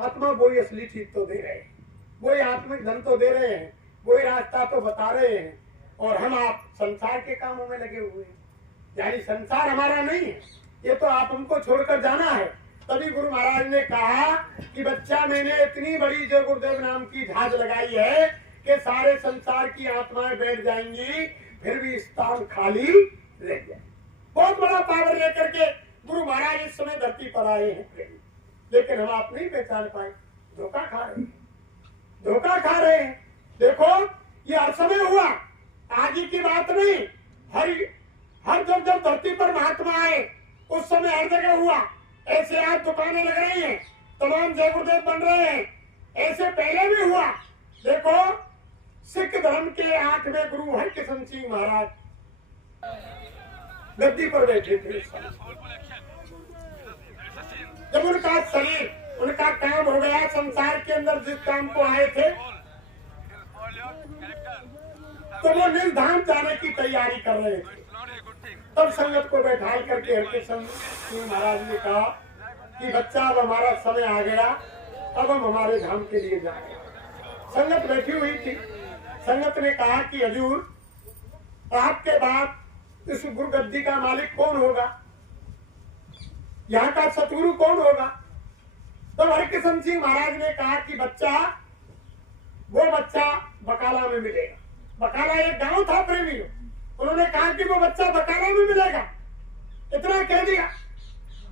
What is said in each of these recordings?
आत्मा वही असली चीज तो दे रहे हैं, वही आत्मिक धन तो दे रहे हैं, वही रास्ता तो बता रहे हैं, और हम आप संसार के कामों में लगे हुए हैं। यानी संसार हमारा नहीं है, ये तो आप हमको छोड़कर जाना है। तभी गुरु महाराज ने कहा कि बच्चा, मैंने इतनी बड़ी जो गुरुदेव नाम की झाज लगाई है कि सारे संसार की आत्माएं बैठ जाएंगी, फिर भी स्थान खाली रह जाए। बहुत बड़ा पावर लेकर के गुरु महाराज इस समय धरती पर आए हैं, लेकिन हम आप नहीं पहचान पाए, धोखा खा रहे हैं, धोखा खा रहे हैं। देखो, ये हर समय हुआ, आज ही की बात नहीं। हर जब धरती पर महात्मा आए उस समय हर जगह हुआ। ऐसे आज दुकानें लग रही हैं, तमाम जय गुरुदेव बन रहे हैं, ऐसे पहले भी हुआ। देखो, सिख धर्म के 8वें गुरु हरकिशन सिंह महाराज गद्दी पर बैठे थे। जब उनका शरीर, उनका काम हो गया, संसार के अंदर जिस काम को आए थे, तो वो नीलधाम जाने की तैयारी कर रहे थे। तब संगत को बैठाल करके हरकिशन सिंह महाराज ने कहा कि बच्चा, अब हमारा समय आ गया, अब हम हमारे धाम के लिए जाएंगे। संगत बैठी हुई थी। संगत ने कहा कि हजूर, आपके बाद इस गुरु गद्दी का मालिक कौन होगा, यहाँ का सतगुरु कौन होगा? तब हरकिशन सिंह महाराज ने कहा कि बच्चा, वो बच्चा बकाला में मिलेगा। बकाला एक गांव था प्रेमियों, उन्होंने कहा कि वो बच्चा बकाला में मिलेगा, इतना कह दिया।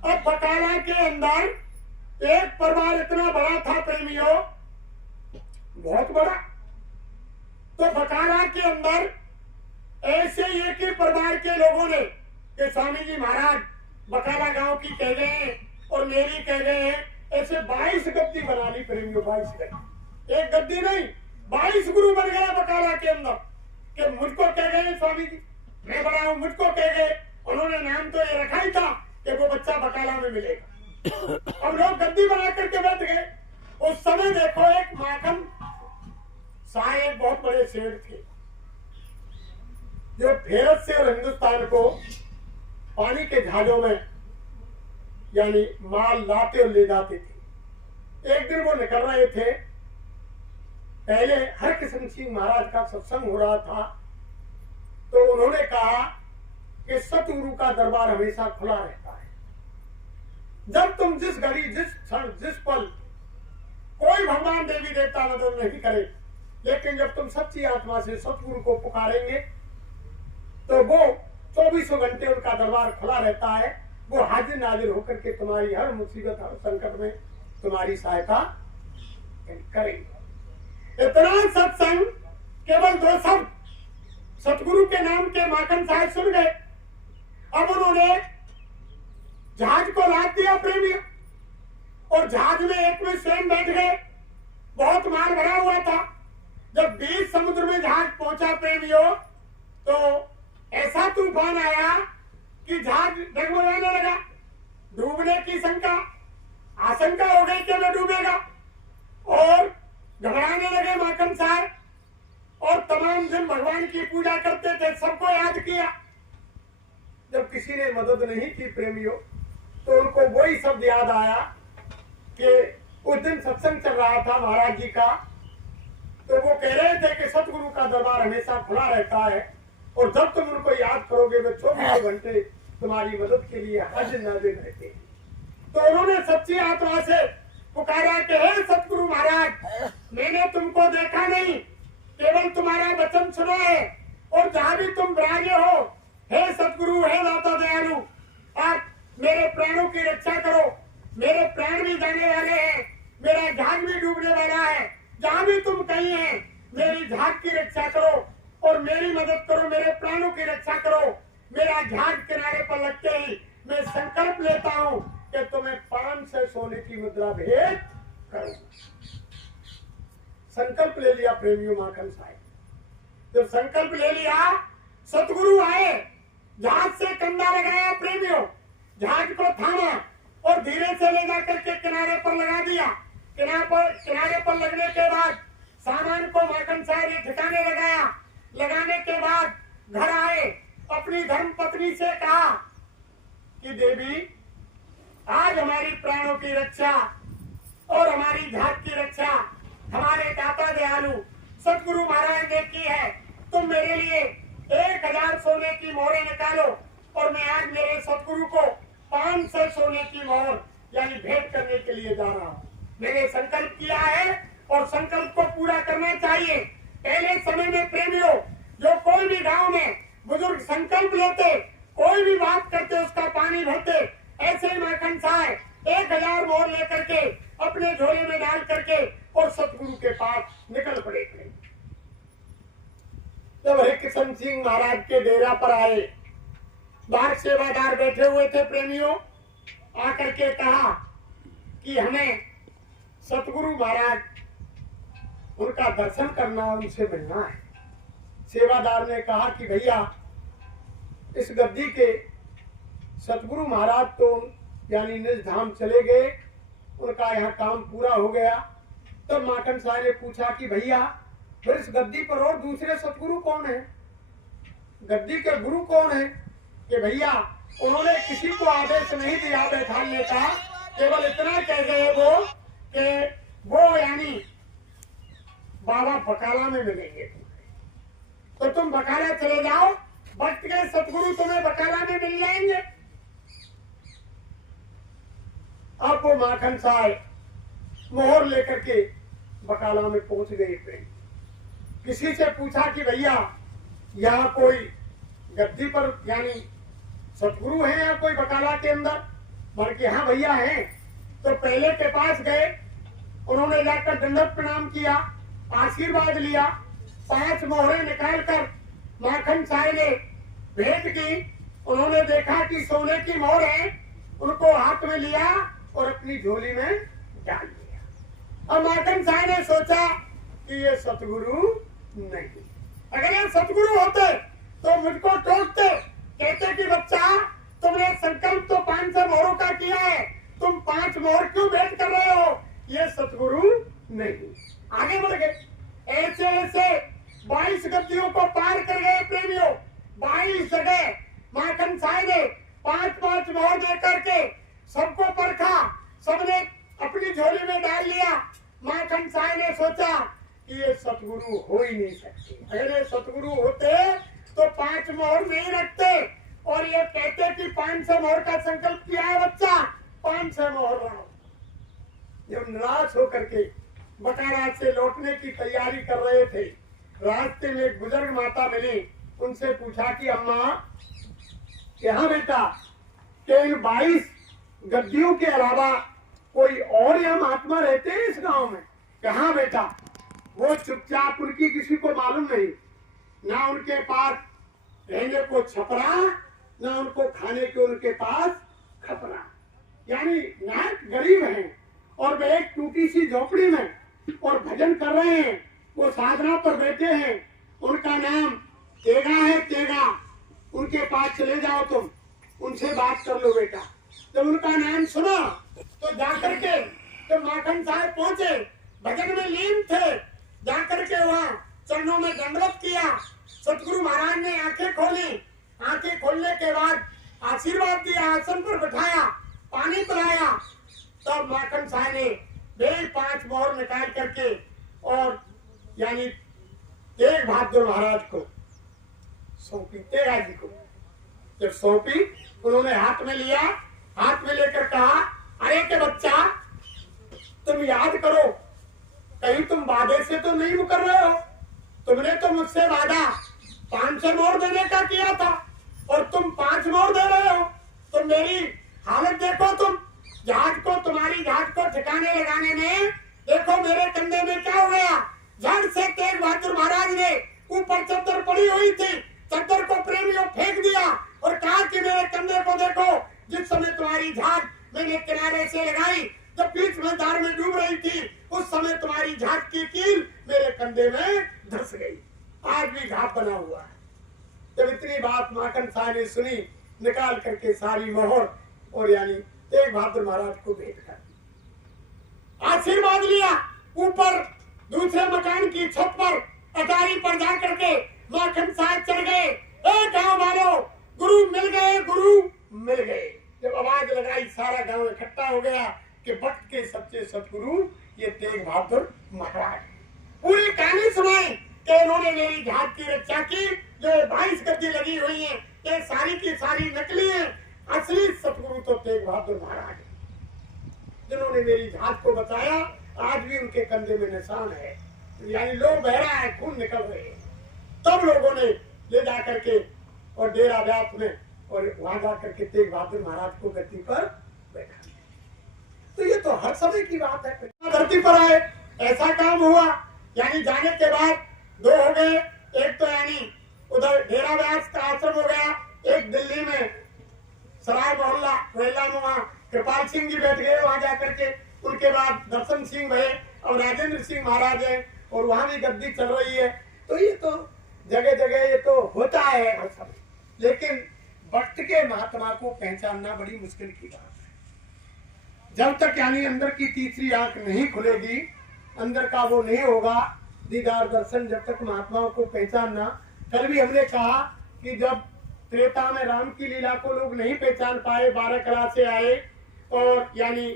अब बकाला के अंदर एक परिवार इतना बड़ा था प्रेमियों, बहुत बड़ा। तो बकाला के अंदर ऐसे एक ही परिवार के लोगों ने कि स्वामी जी महाराज बकाला गांव की कह गए हैं और मेरी कह गए हैं, ऐसे 22 गद्दी बना ली प्रेमियों, 22 गद्दी। एक गद्दी नहीं, 22 गुरु बन गया बकाला के अंदर कि मुझको कह गए स्वामी जी, मैं बड़ा हूं, मुझको कह गए। उन्होंने नाम तो ये रखा ही था कि वो बच्चा बकाला में मिलेगा। अब लोग गद्दी बना करके बैठ गए। उस समय देखो, एक माखन शाह एक बहुत बड़े सेठ थे जो भारत से और हिंदुस्तान को पानी के जहाजों में यानी माल लाते और ले जाते थे। एक दिन वो निकल रहे थे, पहले हरकिशन सिंह महाराज का सत्संग हो रहा था, तो उन्होंने कहा कि सतगुरु का दरबार हमेशा खुला रहता है। जब तुम जिस घड़ी, जिस क्षण, जिस पल, कोई भगवान देवी देवता मदद नहीं करे, लेकिन जब तुम सच्ची आत्मा से सतगुरु को पुकारेंगे तो वो 24 घंटे उनका दरबार खुला रहता है। वो हाजिर नाजिर होकर के तुम्हारी हर मुसीबत, हर संकट में तुम्हारी सहायता करेंगे। इतना सत्संग, केवल 2 शब्द सतगुरु के नाम के माखन साहब सुन गए। अब उन्होंने जहाज को लाद दिया प्रेमियों, और जहाज में एक में स्वयं बैठ गए। बहुत माल भरा हुआ था। जब बीच समुद्र में जहाज पहुंचा प्रेमियों, तो ऐसा तूफान आया कि जहाज डगमगाने लगा। डूबने की आशंका हो गई कि मैं डूबेगा, और घबराने लगे माखन साहब। और तमाम दिन भगवान की पूजा करते थे, सबको याद किया। जब किसी ने मदद नहीं की प्रेमियों, तो उनको वही शब्द याद आया कि उस दिन सत्संग चल रहा था महाराज जी का, तो वो कह रहे थे कि सतगुरु का दरबार हमेशा खुला रहता है, और जब तुम उनको याद करोगे वे 24 घंटे तुम्हारी मदद के लिए हाजिर नाजिर रहते हैं। तो उन्होंने सच्ची आत्मा से पुकारा कि हे सतगुरु महाराज, मैंने तुमको देखा नहीं, केवल तुम्हारा वचन सुना है, और जहां भी तुम विराजे हो, हे सतगुरु, हे दाता दयालु, आप मेरे प्राणों की रक्षा करो। मेरे प्राण भी जाने वाले हैं, मेरा जहाज भी डूबने वाला है। जहां भी तुम कहीं हैं, मेरी जहाज की रक्षा करो और मेरी मदद करो, मेरे प्राणों की रक्षा करो। मेरा जहाज किनारे पर लगते ही मैं संकल्प लेता हूं कि तुम्हें 500 सोने की मुद्रा भेंट करूंगा। संकल्प ले लिया प्रेमियों माखन साहब। जब संकल्प ले लिया, सतगुरु आए, जहाज से कंधा लगाया प्रेमियों, जहाज को थामा और धीरे से ले जाकर के किनारे पर लगा दिया। किनारे पर लगने के बाद सामान को माखन साहब ने ठिकाने लगाया। लगाने के बाद घर आए, अपनी धर्म पत्नी से कहा कि देवी, आज हमारी प्राणों की रक्षा और हमारी जात की रक्षा हमारे दाता दयालु सतगुरु महाराज ने की है। तुम मेरे लिए 1000 सोने की मोहरें निकालो और मैं आज मेरे सतगुरु को 500 सोने की मोहर यानी भेंट करने के लिए जा रहा हूँ। मैंने संकल्प किया है और संकल्प को पूरा करना चाहिए। पहले समय में प्रेमियों, जो कोई भी गांव में बुजुर्ग संकल्प लेते, कोई भी बात करते, उसका पानी भरते, ऐसे ही माखन साहब 1000 मोहर लेकर के अपने झोले में डाल करके और सतगुरु के पास निकल पड़े थे। जब हरिकृष्ण सिंह महाराज के डेरा पर आए, बाहर सेवादार बैठे हुए थे प्रेमियों, आकर के कहा कि हमें सतगुरु महाराज उनका दर्शन करना, उनसे मिलना है। सेवादार ने कहा कि भैया इस गद्दी के सतगुरु महाराज तो यानी निज धाम चले गए, उनका यहाँ काम पूरा हो गया। तब माखन साहब ने पूछा कि भैया फिर इस गद्दी पर और दूसरे सतगुरु कौन है, गद्दी के गुरु कौन है? कि भैया उन्होंने किसी को आदेश नहीं दिया बैठाने का, केवल इतना कह गए वो कि वो यानी बाबा बकाला में मिलेंगे तुम्हें, तो तुम बकाला चले जाओ, भक्त के सतगुरु तुम्हें बकाला में मिल जाएंगे। अब वो माखन साहब मोहर लेकर के बकाला में पहुंच गए थे। किसी से पूछा कि भैया यहाँ कोई गद्दी पर यानी सतगुरु है या कोई बकाला के अंदर? बोले कि हाँ भैया हैं। तो पहले के पास गए, उन्होंने जाकर दंडवत प्रणाम किया, आशीर्वाद लिया, 5 मोहरें निकाल कर माखन साहब ने भेंट की। उन्होंने देखा कि सोने की मोहर है, उनको हाथ में लिया और अपनी झोली में डाल दिया। अब माखन साहब ने सोचा कि ये सतगुरु नहीं, अगर ये सतगुरु होते तो मुझको टोकते, कहते कि बच्चा तुमने संकल्प तो 500 मोहरों का किया है, तुम 5 मोहर क्यों भेंट कर रहे हो? ये सतगुरु नहीं। आगे बढ़ गए, ऐसे ऐसे 22 गद्दियों को पार कर गए प्रेमियों। 22 जगह माखन साहब ने 5-5 मोहर दे करके सबको परखा, सबने अपनी झोली में डाल लिया। माखन साहब ने सोचा कि ये सतगुरु हो ही नहीं सकते, अगर ये सतगुरु होते तो 5 मोहर नहीं रखते और ये कहते कि 500 मोहर का संकल्प किया है बच्चा, 500 मोहर लाओ। जब निराश होकर के बकाला से लौटने की तैयारी कर रहे थे, रास्ते में एक बुजुर्ग माता मिली, उनसे पूछा कि अम्मा यहाँ बेटा क्या इन 22 गद्दियों के अलावा कोई और यहाँ महात्मा रहते हैं इस गांव में? कहाँ बेटा, वो चुपचाप, उनकी किसी को मालूम नहीं, ना उनके पास रहने को छपरा, ना उनको खाने के उनके पास खपरा, यानी नाक गरीब हैं और वे एक टूटी सी झोपड़ी में और भजन कर रहे हैं। वो साधना पर बैठे हैं, उनका नाम तेगा है, तेगा। उनके पास चले जाओ, तुम उनसे बात कर लो बेटा। जब उनका नाम सुना तो जाकर के जब माखन साहब पहुंचे, भजन में लीन थे, जाकर के वहाँ चरणों में दंडवत किया। सतगुरु महाराज ने आंखें खोली, आंखें खोलने के बाद आशीर्वाद दिया, आसन पर बिठाया, पानी पिलाया। तब माखन साहब ने वे 5 मोहर निकाल करके और यानी तेग बहादुर महाराज को सौंपी, तेगा जी को। जब सौंपी, उन्होंने हाथ में लिया, हाथ में लेकर कहा, अरे के बच्चा तुम याद करो, कहीं तुम वादे से तो नहीं मुकर रहे हो? तुमने तो मुझसे वादा 500 मोहर देने का किया था और तुम 5 मोहर दे रहे हो। तो मेरी हालत देखो, तुम जहाज को, तुम्हारी जहाज को ठिकाने लगाने में देखो मेरे कंधे में क्या हो गया। झट से तेग बहादुर महाराज ने ऊपर चद्दर पड़ी हुई थी, चद्दर को प्रेमियों फेंक दिया और कहा कि मेरे कंधे को देखो, जिस समय तुम्हारी जहाज मैंने किनारे से लगाई, जब बीच में धार में डूब रही थी, उस समय तुम्हारी जहाज की कील मेरे कंधे में धंस गई, आज भी घाव बना हुआ है। जब इतनी बात माखन साहब ने सुनी, निकाल करके सारी मोहर और यानी तेग बहादुर महाराज को भेंट कर आशीर्वाद लिया। ऊपर दूसरे मकान की छत पर अटारी पर जाकर के माखन साहब चढ़ गए। गांव वालों, गुरु मिल गए, गुरु मिल गए। जब आवाज लगाई, सारा गांव इकट्ठा हो गया। कि भक्त के सच्चे सतगुरु ये तेग बहादुर महाराज। पूरी कहानी सुनाई कि इन्होंने मेरी जहाज की रक्षा की, जो 22 गद्दी लगी हुई है ये सारी की सारी नकली है, असली सतगुरु तो तेग बहादुर महाराज है, जिन्होंने मेरी जहाज को बचाया। आज भी उनके कंधे में निशान है, यानी लोग बह रहा है, खून निकल रहे हैं। तब लोगों ने ले जा करके और डेरा व्यास में और वहां जा करके तेग बहादुर महाराज को गद्दी पर बैठा। तो ये तो हर समय की बात है। धरती पर आए, ऐसा काम हुआ, यानी जाने के बाद दो हो गए। एक तो यानी उधर डेरा व्यास का आश्रम हो गया, एक दिल्ली में सराय मोहल्ला वेला में वहाँ कृपाल सिंह जी बैठ गए वहां जाकर के। उनके बाद दर्शन सिंह भये और राजेंद्र सिंह महाराज है, और वहां भी गद्दी चल रही है। तो ये तो जगह जगह ये तो होता है हर समय, लेकिन भक्त के महात्मा को पहचानना बड़ी मुश्किल की बात है। जब तक यानी अंदर की तीसरी आंख नहीं खुलेगी, अंदर का वो नहीं होगा दीदार दर्शन, जब तक महात्माओं को पहचानना। कल भी हमने कहा कि जब त्रेता में राम की लीला को लोग नहीं पहचान पाए, 12 कला से आए, और यानी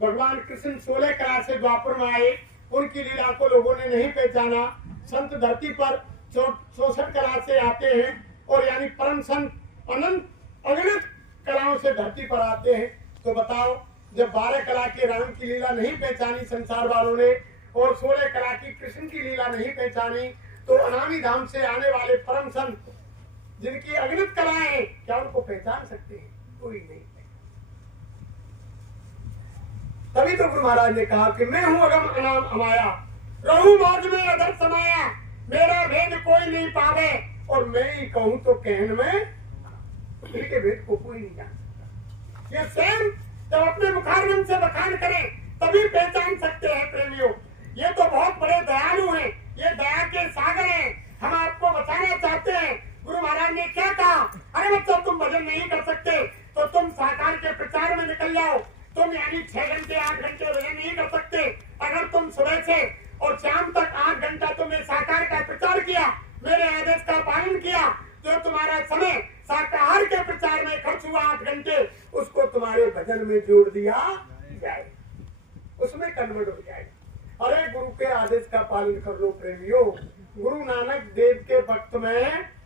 भगवान कृष्ण 16 कला से द्वापर में आए, उनकी लीला को लोगों ने नहीं पहचाना। संत धरती पर 64 कला से आते हैं, और यानी परम संत अनंत अगणित कलाओं से धरती पर आते हैं। तो बताओ, जब 12 कला के राम की लीला नहीं पहचानी संसार वालों ने, और 16 कला की कृष्ण की लीला नहीं पहचानी, तो अनामी धाम से आने वाले परम संत जिनकी अगणित कलाएं हैं, क्या उनको पहचान सकते हैं? कोई नहीं। तभी तो गुरु महाराज ने कहा कि मैं हूं अगम अनाम अमाया, रहूं मौज में अदर समाया, मेरा भेद कोई नहीं पावे, और मैं ही कहूं तो कहन में इनके भेद को कोई नहीं जान सकता। ये स्वयं जब अपने मुखारविंद से बखान करें तभी पहचान सकते हैं। प्रेमियों, ये तो बहुत बड़े दयालु हैं, ये दया के सागर हैं, हम आपको बचाना चाहते हैं। गुरु महाराज ने क्या कहा? अरे बच्चों, तुम भजन नहीं कर सकते तो तुम साकार के प्रचार में निकल जाओ। तुम यानी 6 घंटे 8 घंटे भजन नहीं कर सकते। अगर तुम सुबह से और शाम तक 8 घंटा तुमने साकार का प्रचार किया, मेरे आदेश का पालन किया, जो तुम्हारा समय शाकाहार के प्रचार में खर्च हुआ 8 घंटे, उसको तुम्हारे भजन में जोड़ दिया जाए, उसमें कन्वर्ट हो जाएगा। अरे गुरु के आदेश का पालन कर लो प्रेमियों। गुरु नानक देव के वक्त में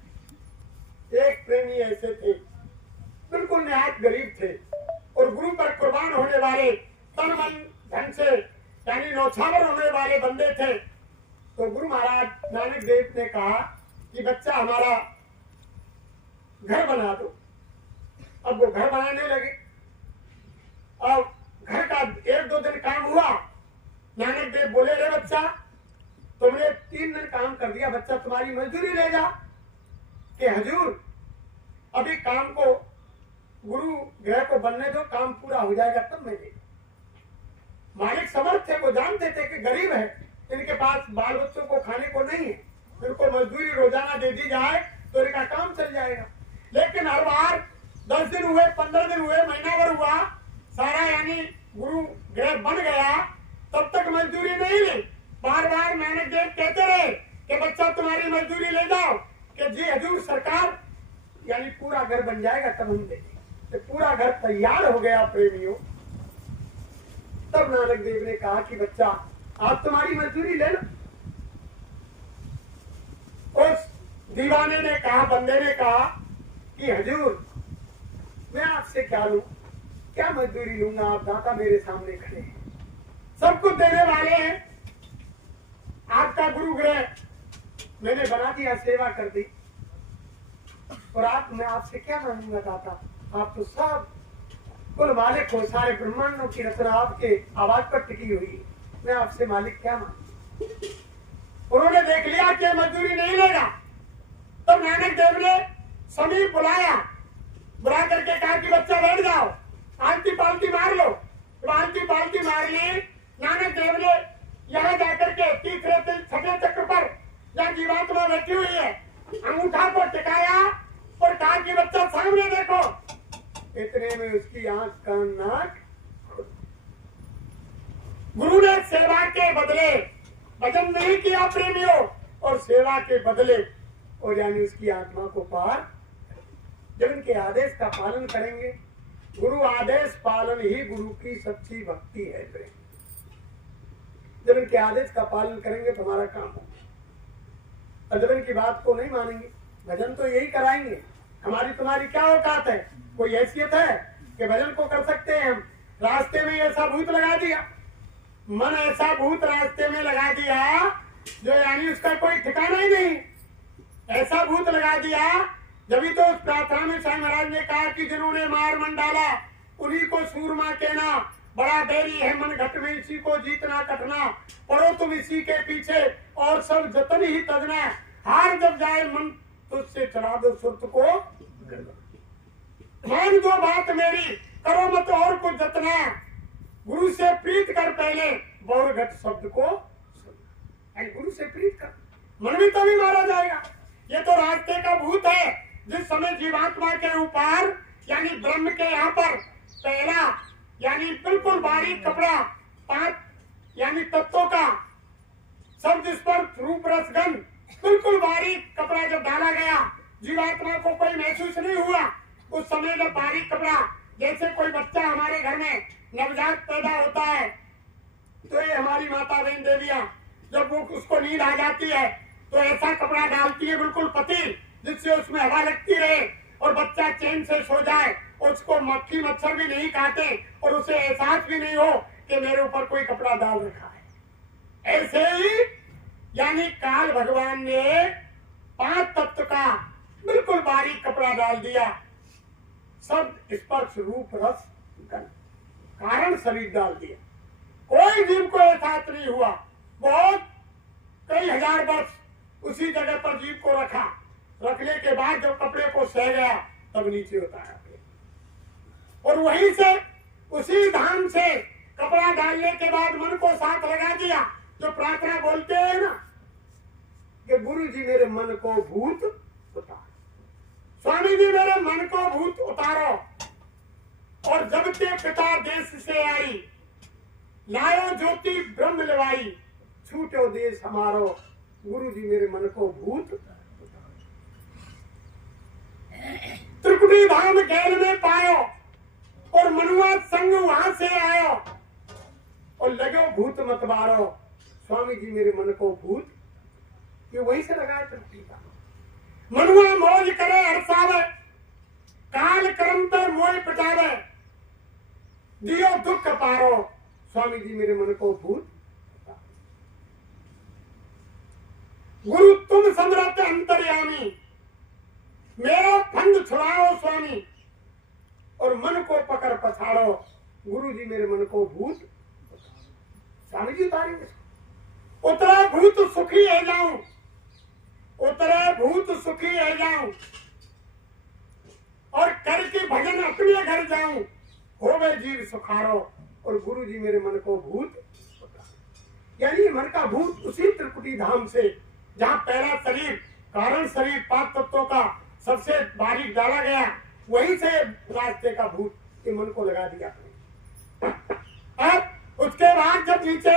एक प्रेमी ऐसे थे, बिल्कुल निहायत गरीब थे, और गुरु पर कुर्बान होने वाले, तन मन धन से यानी नौछावर होने वाले बंदे थे। तो गुरु महाराज नानक देव ने कहा कि बच्चा हमारा घर बना दो। अब वो घर बनाने लगे। अब घर का 1-2 दिन काम हुआ, नानक देव बोले, रे बच्चा, तुमने 3 दिन काम कर दिया, बच्चा तुम्हारी मजदूरी ले जा। कि हजूर, अभी काम को गुरु ग्रह को बनने दो, काम पूरा हो जाएगा तब मैं देगा। मालिक समर्थ थे, वो जानते थे कि गरीब है, इनके पास बाल बच्चों को खाने को नहीं है, इनको मजदूरी रोजाना दे दी जाए तो इनका काम चल जाएगा। लेकिन हर बार 10 दिन हुए, 15 दिन हुए, महीना भर हुआ, सारा यानी गुरु ग्रह बन गया, तब तक मजदूरी नहीं ली। बार बार नानक देव कहते रहे कि बच्चा तुम्हारी मजदूरी ले जाओ। कि जी हजूर सरकार, यानी पूरा घर बन जाएगा तब हम देंगे। तो पूरा घर तैयार हो गया प्रेमियों। तब नानक देव ने कहा कि बच्चा, आप तुम्हारी मजदूरी ले लो। उस दीवाने ने कहा, बंदे ने कहा कि हजूर, मैं आपसे क्या लूं, क्या मजदूरी लूंगा, आप दाता मेरे सामने खड़े हैं, सब कुछ देने वाले हैं, आपका गुरु ग्रह मैंने बना दिया, सेवा कर दी, और आप, मैं आपसे क्या मांगूंगा दाता, आप तो सब कुल मालिक हो, सारे ब्रह्मांडों की रचना आपके आवाज पर टिकी हुई है, मैं आपसे मालिक क्या मांगू। उन्होंने देख लिया कि मजदूरी नहीं लेगा। तब नानक देव ने समीप बुलाया, बुला करके कहा कि बच्चा बैठ जाओ, आलती पालती मार लो। आलती पालती मार ली। नानक देव ने यहाँ जाकर के तीसरे छठे चक्र पर जहाँ जीवात्मा बैठी हुई है, अंगूठा को टिकाया और कहा कि बच्चा सामने देखो। इतने में उसकी आंख कान नाक। गुरु ने सेवा के बदले भजन नहीं किया प्रेमियों, और सेवा के बदले और यानी उसकी आत्मा को पार, जब इनके आदेश का पालन करेंगे गुरु आदेश पालन ही गुरु की सच्ची भक्ति है प्रेम। जब इनके आदेश का पालन करेंगे तो हमारा काम होगा, और जब इनकी बात को नहीं मानेंगे, भजन तो यही कराएंगे। हमारी तुम्हारी क्या औकात है, कोई हैसियत है कि भजन को कर सकते हैं हम? रास्ते में ऐसा भूत लगा दिया, मन ऐसा भूत रास्ते में लगा दिया जो यानी उसका कोई ठिकाना ही नहीं, ऐसा भूत लगा दिया। जब तो उस प्रार्थना में स्वामी महाराज ने कहा कि जिन्होंने मार मन डाला उन्हीं को सूरमा कहना, बड़ा देरी है मन घट में इसी को जीतना कटना, पढ़ो तुम इसी के पीछे और सब जतन ही तजना, हार जब जाए मन तुझसे चढ़ा दो सुरत को, मान दो बात मेरी करो मत और कुछ जतना, गुरु से प्रीत कर पहले बौर घट शब्द को, गुरु से प्रीत कर, मन भी तभी मारा जाएगा। ये तो रास्ते का भूत है। जिस समय जीवात्मा के ऊपर यानी ब्रह्म के यहाँ पर पहला यानी बिल्कुल बारीक कपड़ा 5 यानी तत्वों का शब्द इस पर रूप रसगंध बिल्कुल बारीक कपड़ा जब डाला गया, जीवात्मा को कोई महसूस नहीं हुआ। उस समय जब बारीक कपड़ा, जैसे कोई बच्चा हमारे घर में नवजात पैदा होता है तो ये हमारी माता बहन देवियां जब वो उसको नींद आ जाती है तो ऐसा कपड़ा डालती है बिल्कुल पतली, जिससे उसमें हवा लगती रहे और बच्चा चैन से सो जाए, उसको मक्खी मच्छर भी नहीं काटे और उसे एहसास भी नहीं हो कि मेरे ऊपर कोई कपड़ा डाल रखा है। ऐसे ही यानी काल भगवान ने 5 तत्व का बिल्कुल बारीक कपड़ा डाल दिया, शब्द स्पर्श रूप रस गंध कारण शरीर डाल दिया। कोई जीव को एहसास नहीं हुआ। बहुत कई हजार वर्ष उसी जगह पर जीव को रखा, रखने के बाद जब कपड़े को सह गया तब नीचे उतारा और वहीं से उसी धाम से कपड़ा डालने के बाद मन को साथ लगा दिया। जो प्रार्थना बोलते हैं ना कि गुरु जी मेरे मन को भूत उतारो, स्वामी जी मेरे मन को भूत उतारो, और जब ते पिता देश से आई लायो ज्योति ब्रह्म लवाई, छूटो देश हमारो गुरु जी मेरे मन को भूत उतारो। त्रिकुटी धाम गैल में पायो और मनुआ संग वहां से आयो और लगो भूत मत मारो, स्वामी जी मेरे मन को भूत, ये वहीं से लगाए त्रिकुटी धाम। मनुआ मौज करे हरसावे, काल कर्म पे मोह पिटावे, दियो दुख पारो, स्वामी जी मेरे मन को भूत। गुरु तुम समरथ अंतर्यामी, मेरा फंद छुड़ाओ स्वामी, और मन को पकड़ पछाड़ो, गुरु जी मेरे मन को भूत। स्वामी जी उतारेंगे, उतरा भूत सुखी है जाऊं, उतरे भूत सुखी है जाऊं, और करके भजन अपने घर जाऊं, होवे जीव सुखारो, और गुरु जी मेरे मन को भूत। यानी मन का भूत उसी त्रिकुटी धाम से जहाँ पहला शरीर कारण शरीर 5 तत्वों का सबसे बारीक डाला गया, वहीं से रास्ते का भूत मन को लगा दिया। अब उसके बाद जब नीचे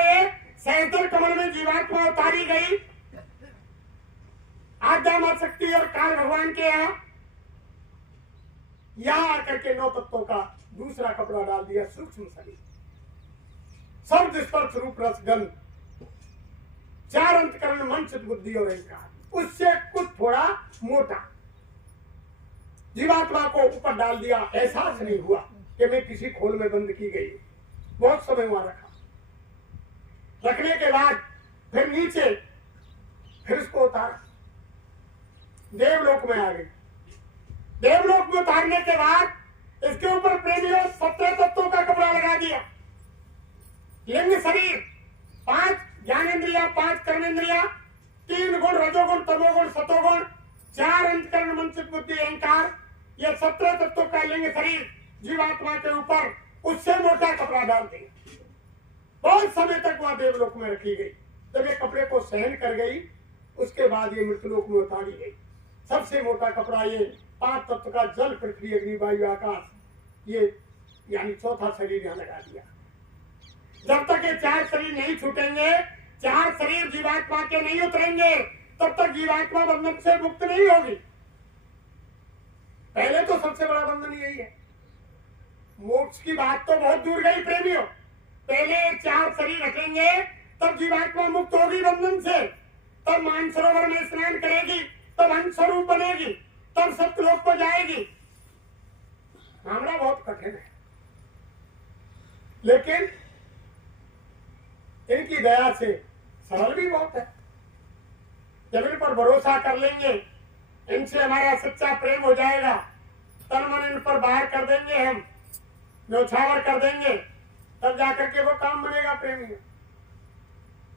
सहस्त्र कमल में जीवात्मा उतारी गई, आज्ञा मार शक्ति और काल भगवान के यहाँ आकर के 9 तत्वों का दूसरा कपड़ा डाल दिया, सूक्ष्म शरीर, शब्द स्पर्श रूप रस गंध, 4 अंतकरण मन चित्त बुद्धि और अहंकार, उससे कुछ थोड़ा मोटा जीवात्मा को ऊपर डाल दिया। एहसास नहीं हुआ कि मैं किसी खोल में बंद की गई, बहुत समय वहां रखा। रखने के बाद फिर नीचे, फिर उसको उतारा, देवलोक में आ गई। देवलोक में उतारने के बाद इसके ऊपर प्रेमियों 17 तत्वों का कपड़ा लगा दिया। लिंग शरीर, 5 ज्ञानेन्द्रिया, 5 कर्मेंद्रिया, 3 गुण रजोगुण तमोगुण सतोगुण, 4 अंतकरण मन चित्त बुद्धि अहंकार, ये 17 तत्वों का लिंग शरीर जीवात्मा के ऊपर उससे मोटा कपड़ा डाल दिया। बहुत समय तक वहां देवलोक में रखी गई। जब ये कपड़े को सहन कर गई, उसके बाद ये मृतलोक में उतारी गई। सबसे मोटा कपड़ा ये 5 तत्व का जल पृथ्वी अग्नि वायु आकाश, ये यानी चौथा शरीर यहाँ लगा दिया। जब तक ये 4 शरीर नहीं छूटेंगे, 4 शरीर जीवात्मा के नहीं उतरेंगे, तब तक जीवात्मा बंधन से मुक्त नहीं होगी। पहले तो सबसे बड़ा बंधन यही है मोक्ष की बात तो बहुत दूर गई प्रेमियों। पहले 4 शरीर रखेंगे तब जीवात्मा मुक्त होगी बंधन से, तब मानसरोवर में स्नान करेगी, तब अंश स्वरूप बनेगी, तब सत्यलोक को जाएगी। मामला बहुत कठिन है, लेकिन इनकी दया से सरल भी बहुत है। जब इन पर भरोसा कर लेंगे, इनसे हमारा सच्चा प्रेम हो जाएगा, तन मन इन पर बाहर कर देंगे, हम न्योछावर कर देंगे, तब जाकर के वो काम बनेगा प्रेमी,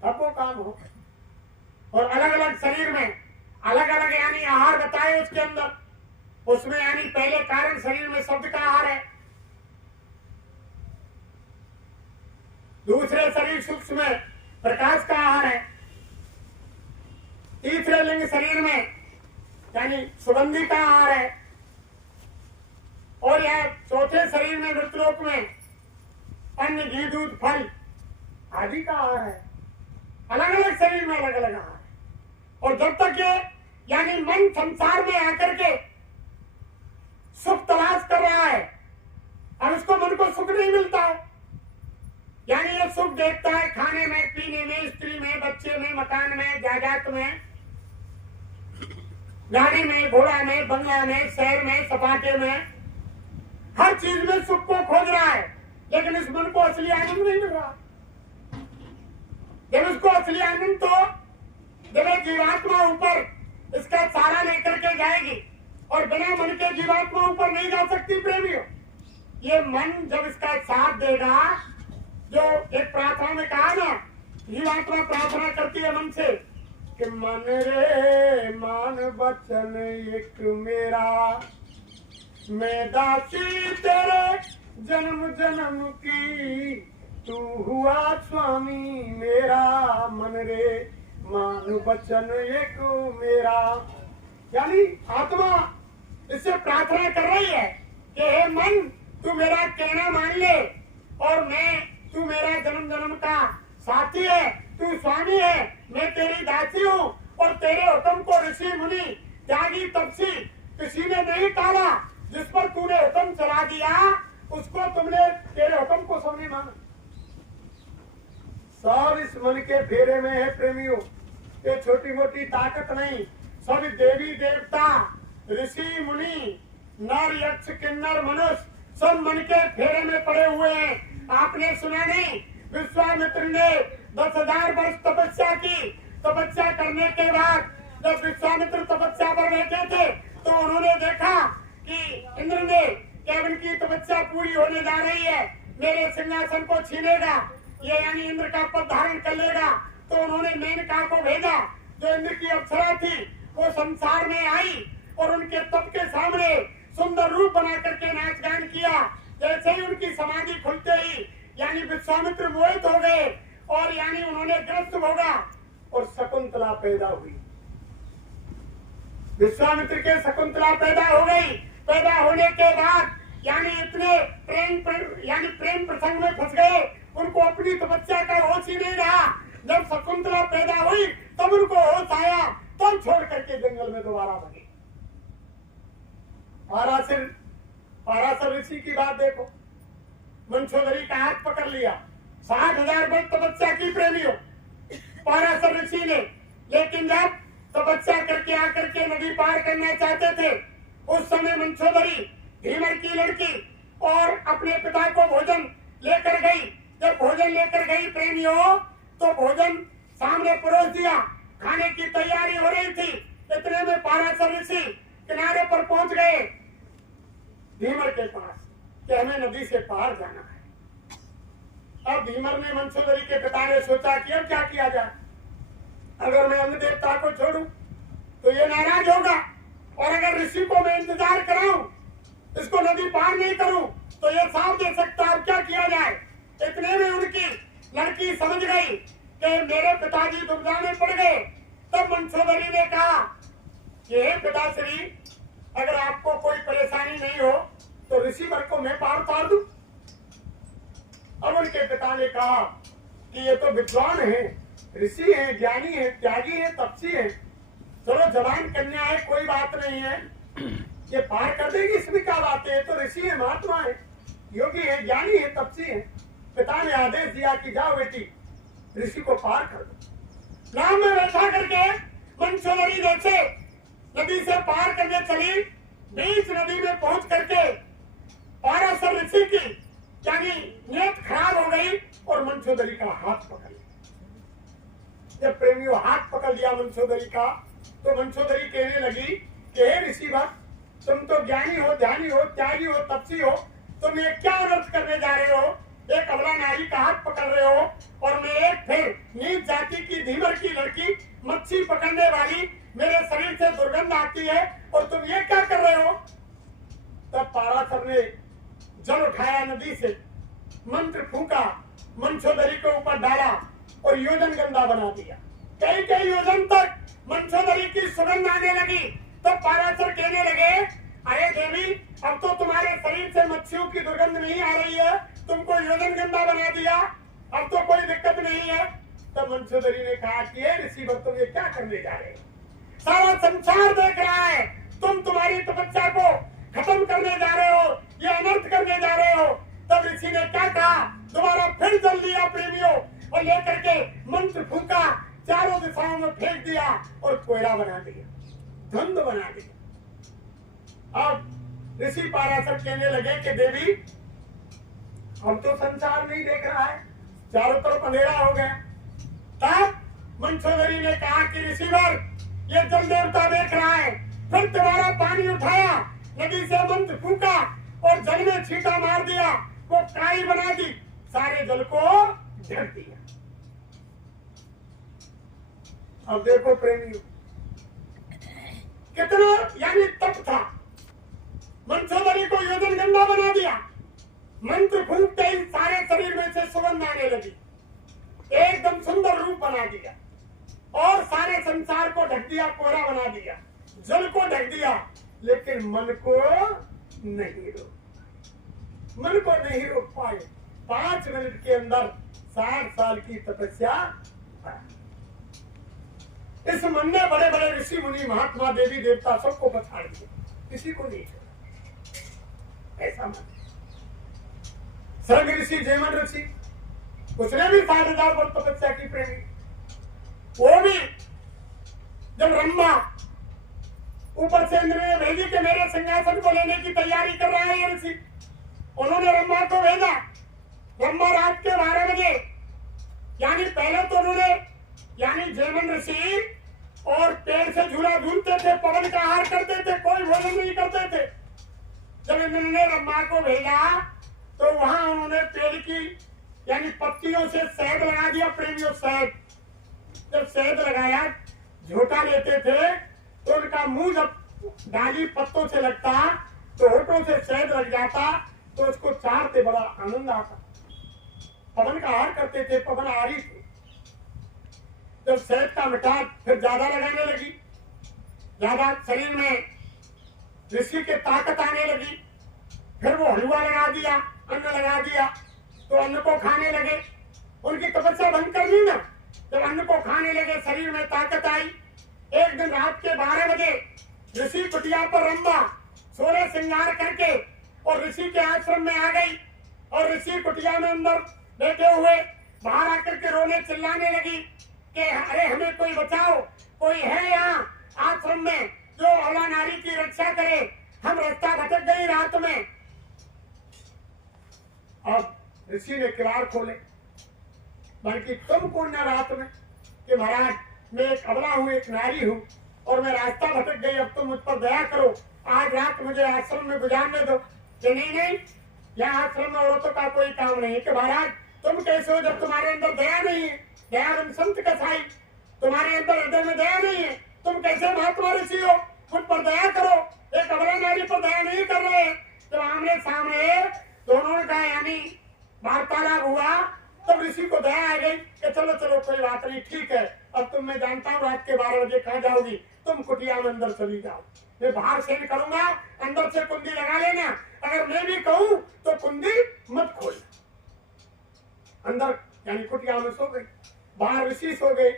तब वो काम हो। और अलग अलग शरीर में अलग अलग यानी आहार बताए उसके अंदर, उसमें यानी पहले कारण शरीर में शब्द का आहार है, दूसरे शरीर सूक्ष्म में प्रकाश का आहार है, तीसरे लिंग शरीर में यानी सुगंधी का आहार है, और यह चौथे शरीर में मृतलोक में अन्न घी दूध फल आदि का आहार है। अलग अलग शरीर में अलग अलग आहार है। और जब तक ये यानी मन संसार में आकर के सुख तलाश कर रहा है और उसको मन को सुख नहीं मिलता है, यानी ये सुख देखता है खाने में, पीने में, स्त्री में, बच्चे में, मकान में, जायदाद में, गाड़ी में, घोड़ा में, बंगला में, शहर में, सपाटे में, हर चीज में सुख को खोज रहा है, लेकिन इस मन को असली आनंद नहीं मिल रहा। जब उसको असली आनंद तो जब जीवात्मा ऊपर इसका सहारा लेकर के जाएगी, और बिना मन के जीवात्मा ऊपर नहीं जा सकती प्रेमियों। ये मन जब इसका साथ देगा, जो एक प्रार्थना में कहा ना, जीवात्मा प्रार्थना करती है मन से कि मन रे मान बचन एक मेरा, मैं दासी तेरे जन्म जन्म की, तू हुआ स्वामी मेरा, मन रे मान बचन एक मेरा। यानी आत्मा इससे प्रार्थना कर रही है कि हे मन, तू मेरा कहना मान ले, और तू मेरा जन्म जन्म का साथी है, तू स्वामी है, मैं तेरी दासी हूँ, और तेरे हुक्म को ऋषि मुनि त्यागी तपसी किसी ने नहीं टाला, जिस पर तूने हुक्म चला दिया उसको तुमने तेरे हुक्म को सबने माना। सब इस मन के फेरे में है प्रेमियों, ये छोटी मोटी ताकत नहीं, सब देवी देवता ऋषि मुनि नर यक्ष किन्नर मनुष्य सब मन के फेरे में पड़े हुए हैं। आपने सुना नहीं, विश्वामित्र ने 10,000 वर्ष तपस्या की, तपस्या करने के बाद जब विश्वामित्र तपस्या पर बैठे थे तो उन्होंने देखा कि इंद्र ने क्या उनकी तपस्या पूरी होने जा रही है, मेरे सिंहासन को छीनेगा, ये यानी इंद्र का पद धारण कर लेगा। तो उन्होंने मेनका को भेजा, जो इंद्र की अप्सरा थी, वो संसार में आई और उनके तप के सामने सुंदर रूप बना करके नाच गान किया। जैसे ही उनकी समाधि खुलते ही यानी विश्वामित्र मोहित हो गए, और यानी उन्होंने ग्रस्त भोगा और शकुंतला पैदा हुई। विश्वामित्र के शकुंतला पैदा हो गई। पैदा होने के बाद यानी इतने प्रेम प्रसंग में फंस गए, उनको अपनी तपस्या का होश ही नहीं रहा। जब शकुंतला पैदा हुई तब उनको होश आया, तब छोड़ करके जंगल में दोबारा भागे। पाराशर ऋषि की बात देखो, मंचोदरी का हाथ पकड़ लिया, 60,000 वर्ष तपस्या की प्रेमियों पाराशर ऋषि ने, लेकिन जब तपस्या करके आकर के नदी पार करना चाहते थे, उस समय मंचोदरी भीमर की लड़की और अपने पिता को भोजन लेकर गई। जब भोजन लेकर गई प्रेमियों, तो भोजन सामने परोस दिया, खाने की तैयारी हो रही थी। इतने में पाराशर ऋषि किनारे पर पहुंच गए भीमर के पास कि हमें नदी से पार जाना है। अब भीमर ने मंचोदरी के पिता ने सोचा कि अब क्या किया जाए, अगर मैं अन्न देवता को छोड़ूं तो ये नाराज होगा, और अगर ऋषि को मैं इंतजार कराऊं, इसको नदी पार नहीं करूं तो ये साफ दे सकता है। क्या किया जाए? इतने में उनकी लड़की समझ गई कि मेरे पिताजी दुविधा में पड़ गए। तब मंचोदरी ने कहा कि हे पिताश्री, अगर आपको कोई परेशानी नहीं हो तो ऋषि वर को मैं पार उतार दूं। अब उनके पिता ने कहा कि ये तो विद्वान है, ऋषि है, ज्ञानी है, त्यागी है, तपसी है, चलो जवान कन्या है, कोई बात नहीं है, ये पार कर देगी, इसमें क्या बात है, तो ऋषि है, महात्मा है, योगी है, ज्ञानी है, तपसी है। पिता ने आदेश दिया कि जाओ बेटी ऋषि को पार कर दो। नाव में बैठा करके मंचोदरी जैसे नदी से पार करने चली। बीच नदी में पहुंच करके पाराशर ऋषि की यानी नियत खराब हो गई और मंचोदरी का हाथ पकड़ लिया। जब प्रेमियों हाथ पकड़ लिया मंचोदरी का, तो मंचोदरी कहने लगी कि हे ऋषि भक्त, तुम तो ज्ञानी हो, ध्यानी हो, त्यागी हो, तपसी हो, तुम ये क्या अनर्थ करने जा रहे हो? एक अबला नारी का हाथ पकड़ रहे हो और मैं एक फिर नीच जाति की धीवर की लड़की मच्छी पकड़ने वाली, मेरे शरीर से दुर्गंध आती है और तुम ये क्या कर रहे हो? तब पाराशर ने जल उठाया, नदी से मंत्र फूका, मंचोदरी के ऊपर डाला और योजन गंगा बना दिया। कई कई योजन तक मंचोदरी की सुगंध आने लगी। तब पाराशर कहने लगे, अरे देवी, अब तो तुम्हारे शरीर से मच्छियों की दुर्गंध नहीं आ रही है, तुमको योजन गंगा बना दिया, अब तो कोई दिक्कत नहीं है। तब मंचोदरी ने कहा कि हे ऋषि भक्त, तुम ये क्या करने जा रहे हो? सारा संसार देख रहा है, तुम तुम्हारी तपस्या को खत्म करने जा रहे हो, ये अनर्थ करने जा रहे हो। तब ऋषि ने क्या कहा, दोबारा फिर जल लिया प्रेमियों और लेकर के मंत्र फूका, चारों दिशाओं में फेंक दिया और कोयला बना दिया, धुंध बना दिया। अब ऋषि पाराशर कहने लगे कि देवी, हम तो संसार नहीं देख रहा है, चारों तरफ अंधेरा हो गया। तब मंचोदरी ने कहा कि ऋषिवर, ये जल देवता देख रहा है। फिर दोबारा पानी उठाया, नदी से मंत्र फूका और जल में छींटा मार दिया, वो काई बना दी, सारे जल को ढक दिया। अब देखो प्रेमियों, कितना यानी तप था। मंचोदरी को योजन गंगा बना दिया, मंत्र फूकते ही सारे शरीर में से सुगंध आने लगी, एकदम सुंदर रूप बना दिया और सारे संसार को ढक दिया, कोहरा बना दिया, जल को ढक दिया, लेकिन मन को नहीं रोक, मन को नहीं रोक पाए। 5 मिनट के अंदर 60 साल की तपस्या। इस मन ने बड़े बड़े ऋषि मुनि, महात्मा, देवी देवता सबको पछाड़ दिया, किसी को नहीं छोड़ा। ऐसा मन सर्ग ऋषि, जयमन ऋषि, उसने भी 6000 वर्ष तपस्या की प्रेमी। वो भी जब ब्रह्मा ऊपर से इंद्र ने भेजी कि मेरे सिंहासन को लेने की तैयारी कर रहा है ये ऋषि, उन्होंने ब्रह्मा को भेजा। ब्रह्मा रात के 12 बजे, यानी पहले तो उन्होंने यानी जयमन ऋषि और पेड़ से झूला झूलते थे, पवन का आहार करते थे, कोई भोजन नहीं करते थे। जब इंद्र ने ब्रह्मा को भेजा तो वहां उन्होंने पेड़ की यानी पत्तियों से शहद लगा दिया प्रेमियों, शहद। जब शहद लगाया, झोटा लेते थे तो उनका मुंह जब डाली पत्तों से लगता तो होठों से शहद लग जाता, तो उसको चाटते बड़ा आनंद आता। पवन का आहार करते थे, पवन आहारी थे। जब शहद का मिठास फिर ज्यादा लगाने लगी, ज्यादा शरीर में ऋषि के ताकत आने लगी, फिर वो हलवा लगा दिया, अन्न लगा दिया, तो अन्न को खाने लगे। उनकी तपस्या भंग कर दी ना। जब अन्न को खाने लगे, शरीर में ताकत आई। एक दिन रात के 12 बजे ऋषि कुटिया पर रंभा 16 श्रृंगार करके और ऋषि के आश्रम में आ गई और ऋषि कुटिया में अंदर बैठे हुए बाहर आकर के रोने चिल्लाने लगी कि अरे हमें कोई बचाओ, कोई है यहाँ आश्रम में जो अबला नारी की रक्षा करे, हम रास्ता भटक गई रात में। अब ऋषि ने किवाड़ खोले, बल्कि तुम कौन ना रात में कि महाराज मैं एक अबला हूँ, एक नारी हूँ और मैं रास्ता भटक गई, अब तुम मुझ पर दया करो, आज रात मुझे आश्रम में गुजारने दो। कि नहीं, यहाँ आश्रम में औरतों का कोई काम नहीं। कि महाराज तुम कैसे हो जब तुम्हारे अंदर दया नहीं है? दया तुम संत कसाई, तुम्हारे अंदर हृदय में दया नहीं है, तुम कैसे महात्मा ऋषि हो? मुझ पर दया करो, एक अबला नारी पर दया नहीं कर रहे। जब आमने सामने दोनों का यानी वार्तालाप हुआ तब ऋषि को दया आ गई कि चलो चलो कोई बात नहीं, ठीक है, अब तुम मैं जानता हूँ रात के 12 बजे कहाँ जाओगी, तुम कुटिया में अंदर चली जाओ, मैं बाहर सेन करूंगा, अंदर से कुंडी लगा लेना, अगर मैं भी कहूँ तो कुंडी मत खोलना। अंदर यानी कुटिया में सो गई, बाहर ऋषि सो गए।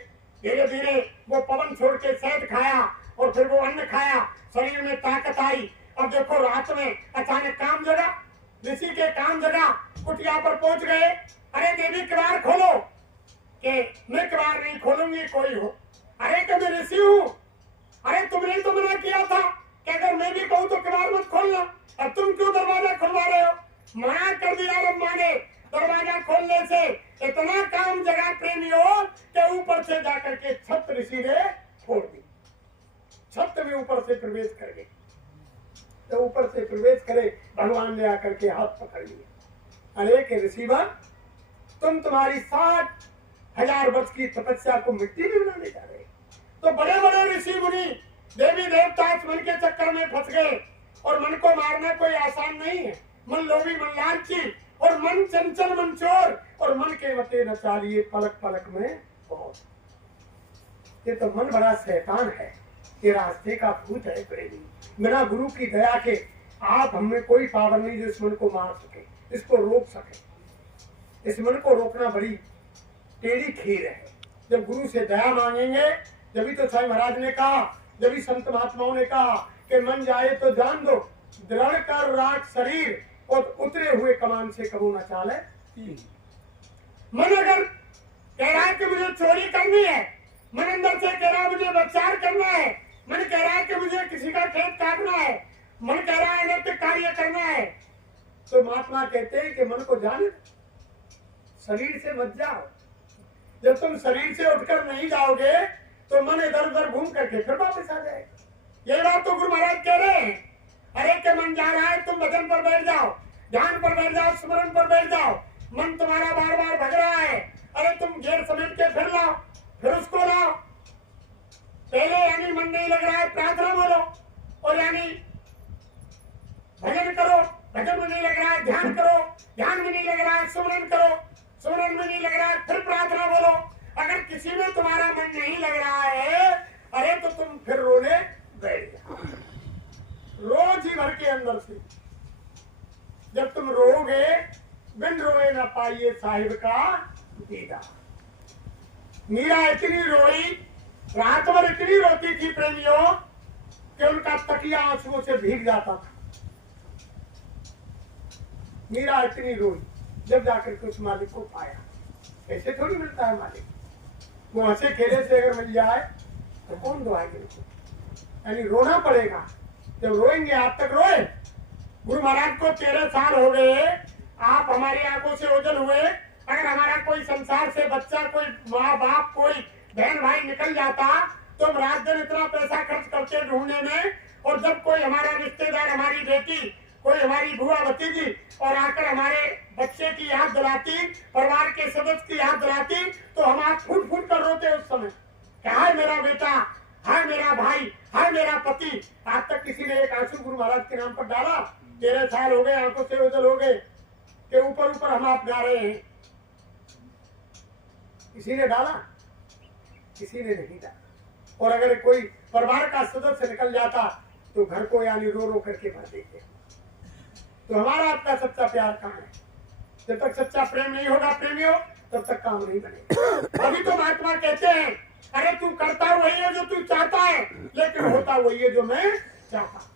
धीरे धीरे वो पवन छोड़ के शहद खाया और फिर वो अन्न खाया, शरीर में ताकत आई। अब देखो रात में अचानक काम जगा, ऋषि के काम जगह कुटिया पर पहुंच गए। अरे देवी किवाड़ खोलो, कि मैं किवाड़ नहीं खोलूंगी, कोई हो। अरे कि मैं ऋषि हूं। अरे तुमने तो मना किया था कि अगर मैं भी कहूं तो किवाड़ मत खोलना, अब तुम क्यों दरवाजा खुलवा रहे हो? मना कर दिया ब्रह्मा ने दरवाजा खोलने से। इतना काम जगह प्रेमियों के ऊपर से जाकर के छत ऋषि ने छोड़ दी। छत में ऊपर से प्रवेश कर गए। तो ऊपर से प्रवेश करे, भगवान ने आकर के हाथ पकड़ लिए। अरे के ऋषिवर, तुम तुम्हारी 60,000 वर्ष की तपस्या को मिट्टी में बनाने जा रहे। तो बड़े बड़े ऋषि मुनि देवी देवता इस मन के चक्कर में फंस गए। और मन को मारना कोई आसान नहीं है। मन लोभी, मन लालची, और मन चंचल, मन चोर, और मन के मते न चालिए पलक पलक में बहुत। ये तो मन बड़ा शैतान है, ये रास्ते का भूत है प्रेमी। बिना गुरु की दया के आप हमें कोई पावर नहीं जो इस मन को मार सके, इसको रोक सके। इस मन को रोकना बड़ी टेढ़ी खीर है। जब गुरु से दया मांगेंगे, जब तो साईं महाराज ने कहा, जब संत महात्माओं ने कहा कि मन जाए तो जान दो, दृढ़ कर राख शरीर, और उतरे हुए कमान से कबू न चाले। मन अगर कह रहा है कि मुझे चोरी करनी है, मन अंदर से कह रहा है मुझे व्यभिचार करना है, मन कह रहा है कि मुझे किसी का खेत काटना है, मन कह रहा है अनैतिक कार्य करना है, तो महात्मा कहते हैं कि मन को जाने, शरीर से मत जाओ। जब तुम शरीर से उठकर नहीं जाओगे तो मन इधर उधर घूम करके फिर वापस आ जाएगा। ये बात तो गुरु महाराज कह रहे हैं। अरे के मन जा रहा है, तुम भजन पर बैठ जाओ, ध्यान पर बैठ जाओ, स्मरण पर बैठ जाओ। मन तुम्हारा बार बार भग रहा है, अरे तुम घेर समेट के फिर लाओ, फिर उसको लाओ। पहले यानी मन नहीं लग रहा है, प्रार्थना बोलो, और यानी भजन करो, भजन में नहीं लग रहा है, ध्यान करो, ध्यान में नहीं लग रहा है, सुमरन करो, सुमरन में नहीं लग रहा है, फिर प्रार्थना बोलो। अगर किसी में तुम्हारा मन नहीं लग रहा है, अरे तो तुम फिर रोने बैठ जाओ। रोज ही भर के अंदर से जब तुम रोओगे, बिन रोए न पाइए साहिब का दीदार। मीरा इतनी रोई, रात भर इतनी रोती थी प्रेमियों कि उनका तकिया आंसुओं से भीग जाता था। मीरा इतनी रोई, जब जाकर के उस मालिक को पाया। ऐसे थोड़ी मिलता है मालिक, वो हंसे खेले से अगर मिल जाए तो कौन दुआएंगे उसको, यानी रोना पड़ेगा। जब रोएंगे, आप तक रोए। गुरु महाराज को 13 साल हो गए, आप हमारी आंखों से ओझल हुए। अगर हमारा कोई संसार से बच्चा, कोई माँ बाप, कोई बहन भाई निकल जाता तो हम रात दिन इतना पैसा खर्च करते ढूंढने में, और जब कोई हमारा रिश्तेदार, हमारी बेटी, कोई हमारी बुआ भतीजी और आकर हमारे बच्चे की याद दिलाती, परिवार के सदस्य की याद दिलाती, तो हम आप फूट फूट कर रोते उस समय। हाय मेरा बेटा, हाय मेरा भाई, हाय मेरा पति। आज तक किसी ने एक आंसू गुरु महाराज के नाम पर डाला? 13 साल हो गए, आंखों से ओझल हो गए कि ऊपर ऊपर हम आप गा रहे हैं। किसी ने डाला? किसी ने नहीं डाला। और अगर कोई परिवार का सदस्य निकल जाता तो घर को यानी रो रो करके भर देते। तो हमारा आपका सच्चा प्यार कहाँ है? जब तक सच्चा प्रेम नहीं होगा प्रेमियों, तब तक काम नहीं बनेगा। अभी तो महात्मा कहते हैं, अरे तू करता वही है जो तू चाहता है, लेकिन होता वही है जो मैं चाहता।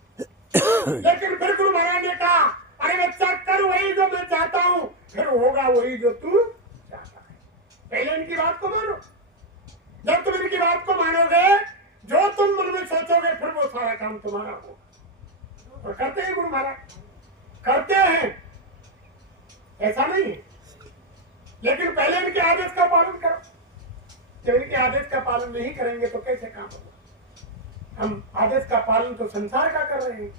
लेकिन फिर गुरु महाराज ने कहा, अरे बच्चा कर वही जो मैं चाहता हूँ, फिर होगा वही जो तू चाहता है। पहले इनकी बात को मानो। जब तुम इनकी बात को मानोगे, जो तुम मन में सोचोगे, फिर वो सारा काम तुम्हारा होगा। और करते हैं गुरु महाराज, करते हैं, ऐसा नहीं है। लेकिन पहले इनके आदेश का पालन करो। जब इनके आदेश का पालन नहीं करेंगे तो कैसे काम होगा? हम आदेश का पालन तो संसार का कर रहे हैं,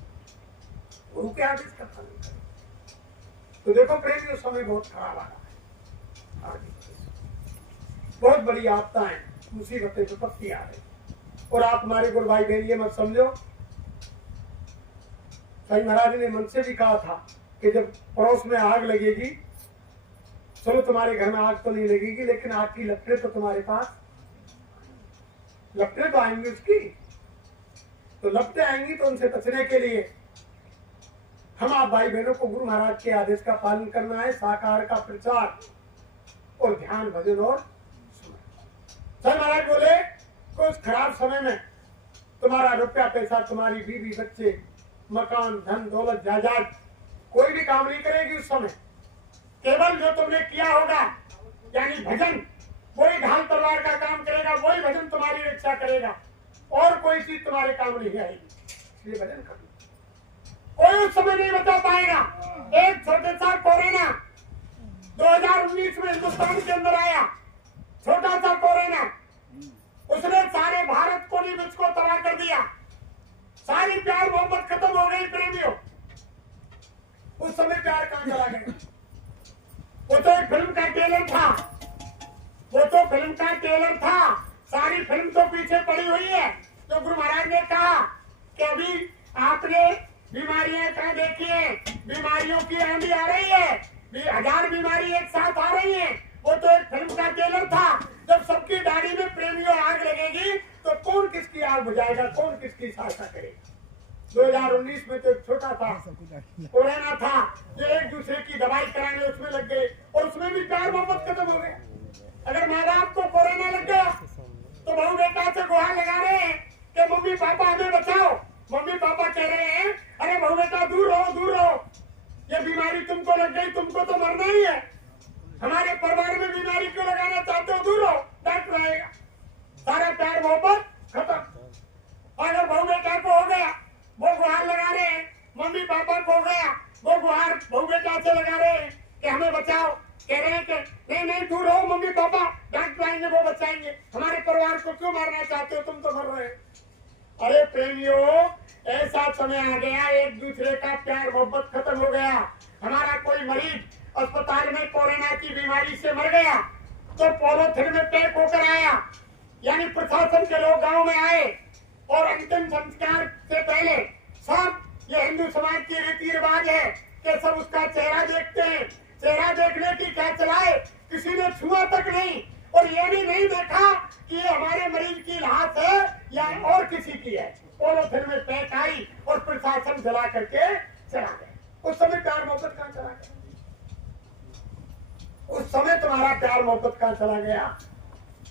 गुरु के आदेश का पालन करें। तो देखो प्रेमी, उस समय बहुत खराब आ रहा है, बहुत बड़ी आपदाएं, मुसीबतें, विपत्ति आ रही। और आप हमारे गुरु भाई बहन ये मत समझो, साईं महाराज ने मन से भी कहा था कि जब पड़ोस में आग लगेगी, चलो तुम्हारे घर में आग तो नहीं लगेगी, लेकिन आग की लपटें तो तुम्हारे पास, लपटें तो आएंगी उसकी। तो लपटें आएंगी तो उनसे बचने के लिए हम आप भाई बहनों को गुरु महाराज के आदेश का पालन करना है। साकार का प्रचार और ध्यान, भजन और स्मरण। साईं महाराज बोले कुछ खराब समय में तुम्हारा रुपया पैसा, तुम्हारी बीवी बच्चे, मकान, धन दौलत, जायदाद कोई भी काम नहीं करेगी उस समय। केवल जो तुमने किया होगा यानी भजन, वही ढाल तलवार का काम करेगा, वही भजन तुम्हारी रक्षा करेगा, और कोई चीज तुम्हारे काम नहीं आएगी। ये भजन करना, कोई उस समय नहीं बचा पाएगा। एक छोटे सा कोरोना 2019 में हिंदुस्तान के अंदर आया, छोटा सा कोरोना, उसने सारे भारत को नहीं विश्व को तबाह कर दिया। सारी प्यार मोहब्बत खत्म हो गई प्रेमियों। उस समय प्यार कहां चला गया? वो तो एक फिल्म का ट्रेलर था, वो तो फिल्म का ट्रेलर था। सारी फिल्म तो पीछे पड़ी हुई है। तो गुरु महाराज ने कहा कि अभी आपने बीमारियां कहाँ देखी है? बीमारियों की आंधी आ रही है, 1000 बीमारी एक साथ आ रही है। वो तो एक फिल्म का ट्रेलर था। जब सबकी दाढ़ी में प्रेमियों आग लगेगी तो कौन किसकी आग बुझाएगा, कौन किसकी सहायता करेगा? 2019 में तो एक छोटा था कोरोना था, जो एक दूसरे की दवाई कराने उसमें लग गए, और उसमें भी प्यार मोहब्बत खत्म हो गया। अगर माँ बाप को कोरोना लग गया तो बहू बेटा से गुहार लगा रहे हैं कि मम्मी पापा हमें बचाओ। मम्मी पापा कह रहे हैं अरे बहू बेटा दूर रहो, दूर रहो, ये बीमारी तुमको लग गई, तुमको तो मरना ही है। हमारे परिवार में बीमारी क्यों लगाना चाहते हो, दूर रहो, डॉक्टर आएगा। सारा प्यार मोहब्बत खत्म। अगर बहू बेटा को हो गया, वो गुहार लगा रहे हैं, मम्मी पापा को हो गया, वो गुहार बहू बेटा से लगा रहे हैं कि हमें बचाओ। कह रहे हैं कि नहीं नहीं दूर रहो, मम्मी पापा डॉक्टर आएंगे, वो बचाएंगे। हमारे परिवार को क्यों मारना चाहते हो, तुम तो मर रहे हो। अरे प्रेमियों, ऐसा समय आ गया, एक दूसरे का प्यार मोहब्बत खत्म हो गया। हमारा कोई मरीज अस्पताल में कोरोना की बीमारी से मर गया तो पॉलीथिन में पैक होकर आया, यानी प्रशासन के लोग गांव में आए और अंतिम संस्कार से पहले सब, ये हिंदू समाज की रीति रिवाज है कि सब उसका चेहरा देखते हैं। चेहरा देखने की क्या चलाए, किसी ने छुआ तक नहीं, और ये भी नहीं देखा कि ये हमारे मरीज की लाश है या और किसी की है। पॉलीथिन में पैक आई और प्रशासन जला करके चला गया। उस समय प्यार मोहब्बत कहाँ चला गया? उस समय तुम्हारा प्यार मोहब्बत कहाँ चला गया?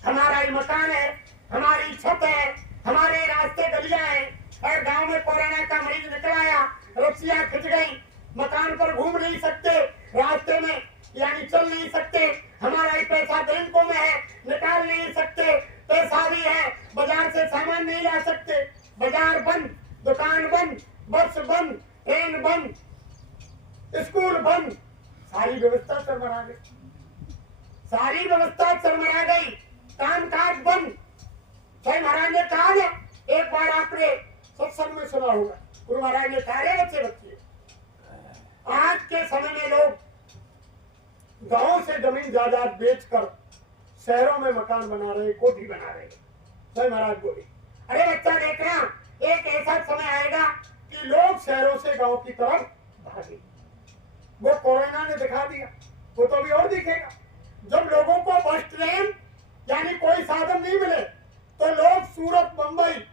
हमारा ही मकान है, हमारी छत है, हमारे रास्ते गलियां हैं, और गांव में कोरोना का मरीज निकल आया, रस्सियां खिंच गई, मकान पर घूम नहीं सकते, रास्ते में यानी चल नहीं सकते, हमारा ही पैसा बैंकों में है, निकाल नहीं सकते, पैसा भी है, बाजार से सामान नहीं ला सकते, बाजार बंद, दुकान बंद, बस बंद, ट्रेन बंद, स्कूल बंद, सारी व्यवस्था चरमरा गई, सारी व्यवस्था चरमरा गई, काम काज बंद। भाई महाराज ने कहा ना, एक बार आपने सत्संग में सुना होगा, गुरु महाराज ने कहा बच्चे बच्चे, आज के समय में लोग गांव से जमीन जायदाद बेचकर शहरों में मकान बना रहे, कोठी बना रहे। भाई महाराज बोले अरे बच्चा देखना, एक ऐसा समय आएगा कि लोग शहरों से गांव की तरफ भागे। वो कोरोना ने दिखा दिया, वो तो अभी और दिखेगा। जब लोगों को बस ट्रेन यानी कोई साधन नहीं मिले तो लोग सूरत, मुंबई,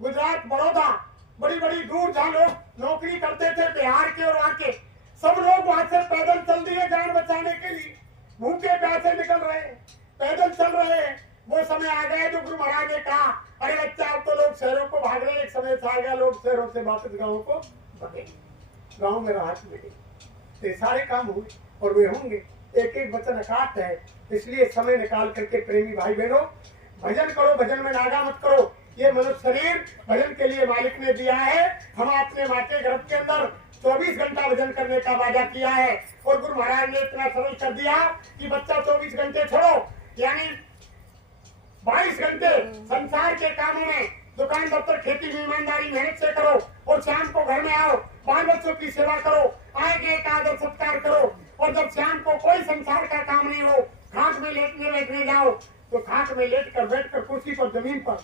गुजरात, बड़ौदा, बड़ी बड़ी दूर जहाँ लोग नौकरी करते थे, बिहार के और आके सब लोग वहां से पैदल चल दिए जान बचाने के लिए। भूखे प्यासे निकल रहे हैं, पैदल चल रहे हैं। वो समय आ गया जो गुरु महाराज ने कहा अरे बच्चा अब तो लोग शहरों को भाग रहे हैं, एक समय से आ गया लोग शहरों से वापस गाँव को भागेंगे, गाँव में राहत मिलेगी। तो सारे काम हुए और वे होंगे। एक एक वचन अकाट है, इसलिए समय निकाल करके प्रेमी भाई बहनों भजन करो, भजन में नागा मत करो। ये मनुष्य शरीर भजन के लिए मालिक ने दिया है। हम अपने माँ के गर्भ के अंदर 24 घंटा भजन करने का वादा किया है, और गुरु महाराज ने इतना सरल कर दिया कि बच्चा 24 घंटे छोड़ो, यानी 22 घंटे संसार के कामों में, दुकान दफ्तर खेती में ईमानदारी मेहनत से करो, और शाम को घर में आओ, बाल बच्चों की सेवा करो, आगे का आदर सत्कार करो, और जब शाम को कोई संसार का काम नहीं हो, खाट में लेटने जाओ तो खाट में लेट कर बैठ कर कुर्सी पर, जमीन पर,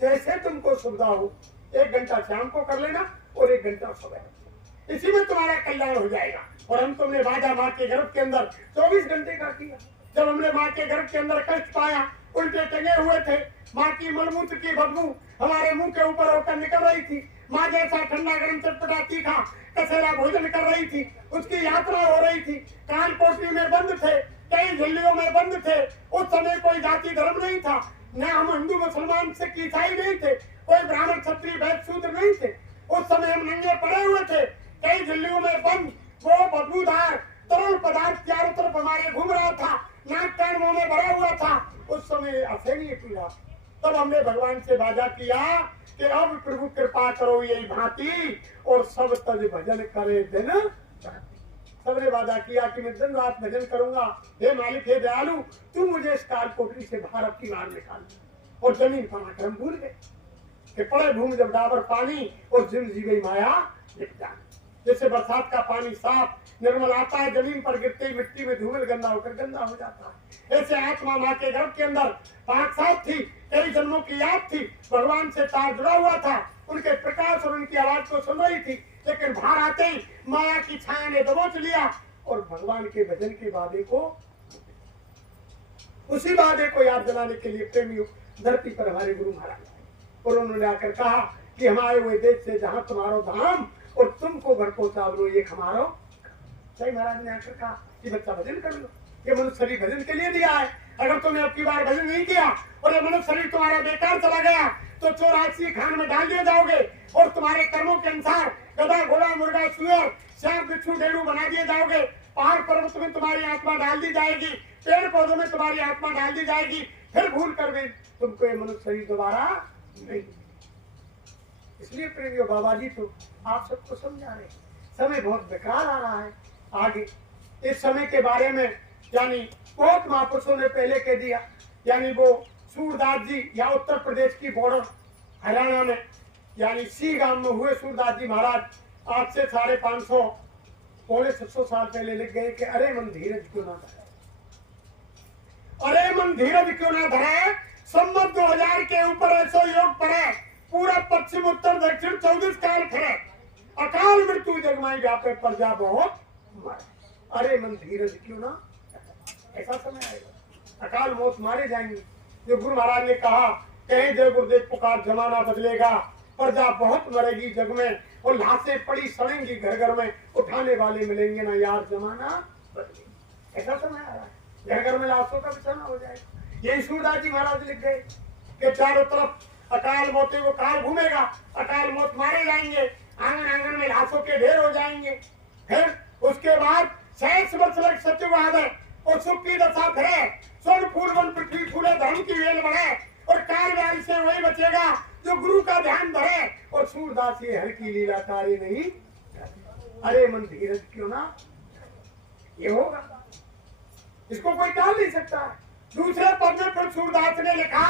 जैसे तुमको सुविधा हो 1 घंटा शाम को कर लेना और 1 घंटा सुबह। इसी में तुम्हारा कल्याण हो जाएगा। और हम तुमने वादा माँ के गर्भ के अंदर 24 घंटे का किया। जब हमने माँ के गर्भ के अंदर कष्ट पाया, उल्टे टंगे हुए थे, माँ की मलमूत्र की बदबू हमारे मुंह के ऊपर होकर निकल रही थी, माँ जैसा ठंडा गर्म चटपटा तीखा कसेरा भोजन कर रही थी, उसकी यात्रा हो रही थी, कान पोटली में बंद थे, कई झिल्लियों में बंद थे। उस समय कोई जाति धर्म नहीं था, न हम हिंदू मुसलमान सिख ईसाई नहीं थे, कोई ब्राह्मण क्षत्रिय वैश्य शूद्र नहीं थे। उस समय हम नंगे पड़े हुए थे, कई झिल्लियों में खुशबूदार तरल पदार्थ चारों तरफ हमारे घूम रहा था, नाक कान मुंह में भरा हुआ था, उस समय असहनीय पीड़ा। तब हमने भगवान से वादा किया कि अब प्रभु कृपा करो यही भांति और सब तज भजन करे दिन राति। सबने वादा किया कि मैं दिन रात भजन करूंगा। हे मालिक, हे दयालु, तू मुझे इस काल कोठरी से बाहर अपनी बार निकाल। और जमीन पर आकर हम भूल गए कि पड़े भूमि जब डाबर पानी और जिम जी गई माया लिप जान। जैसे बरसात का पानी साफ निर्मल आता है, जमीन पर गिरते ही मिट्टी में धूमिल गंदा होकर गंदा हो जाता है, ऐसे आत्मा माँ के गर्भ के अंदर पाक साफ थी, कई जन्मों की याद थी, भगवान से तार जुड़ा हुआ था, उनके प्रकाश और उनकी आवाज को सुन रही थी, लेकिन बाहर आते ही माया की छाया ने दबोच लिया और भगवान के भजन के वादे को, उसी वादे को याद दिलाने के लिए प्रेमियों धरती पर हमारे गुरु महाराज और उन्होंने आकर कहा कि हम आए हुए देश से जहां तुम्हारो धाम और तुमको घर पहुंचा लो ये हमारो। सही महाराज ने आकर कहा कि बच्चा भजन कर लो, ये मनुष्य शरीर भजन के लिए दिया है। अगर तुमने अब की बार भजन नहीं किया और ये मनुष्य शरीर तुम्हारा बेकार चला गया तो 84 खान में डाल दिए जाओगे और तुम्हारे कर्मों के अनुसार गधा घोड़ा मुर्गा सुअर सांप बिच्छू डेड़ू बना दिए जाओगे। पहाड़ पर्वत में तुम्हारी आत्मा डाल दी जाएगी, पेड़ पौधों में तुम्हारी आत्मा डाल दी जाएगी, फिर भूल कर भी तुमको ये मनुष्य शरीर दोबारा नहीं। इसलिए प्रेमियों बाबा जी तो आप सबको समझा रहे, समय बहुत बेकार आ रहा है आगे। इस समय के बारे में यानी बहुत महापुरुषों ने पहले कह दिया, यानी वो सूरदास जी या उत्तर प्रदेश की बॉर्डर हरियाणा में यानी सी गांव में हुए सूरदास जी महाराज आज से 550 पौने 700 साल पहले लिख गए कि अरे मन धीरज क्यों ना धरे, अरे मन धीरज क्यों ना धरे, संवत 2000 के ऊपर ऐसा योग पड़े, पूरा पश्चिम उत्तर दक्षिण 24 काल फिरे, अकाल मृत्यु जगमाई व्यापे प्रजा बहुत मारे, अरे मन धीरज क्यों ना। ऐसा समय आएगा अकाल मौत मारे जाएंगे। जो गुरु महाराज ने कहा कहीं जय गुरुदेव पुकार जमाना बदलेगा, प्रजा बहुत मरेगी जग में और लाशें पड़ी सड़ेंगी घर घर में, उठाने वाले मिलेंगे ना यार जमाना बदलेगा। ऐसा समय आ रहा है, घर घर में लाशों का बिछाना हो जाएगा। यही सूरदास जी महाराज लिख गए कि चारों तरफ अकाल मौतें को काल घूमेगा, अकाल मौत मारे जाएंगे, आंगन आंगन में लाशों के ढेर हो जाएंगे। फिर उसके बाद 6 वर्ष लग सत्यवाद है और सुख की दशा फिरे, स्वर्ण फूल वन पृथ्वी फूले, धर्म की वेल बढ़े और काल व्याधि से वही बचेगा जो गुरु का ध्यान धरे और सूरदास ये हर की लीला कार्य नहीं, अरे मन धीरज क्यों ना। ये होगा, इसको कोई टाल नहीं सकता। दूसरे पद में फिर सूरदास ने लिखा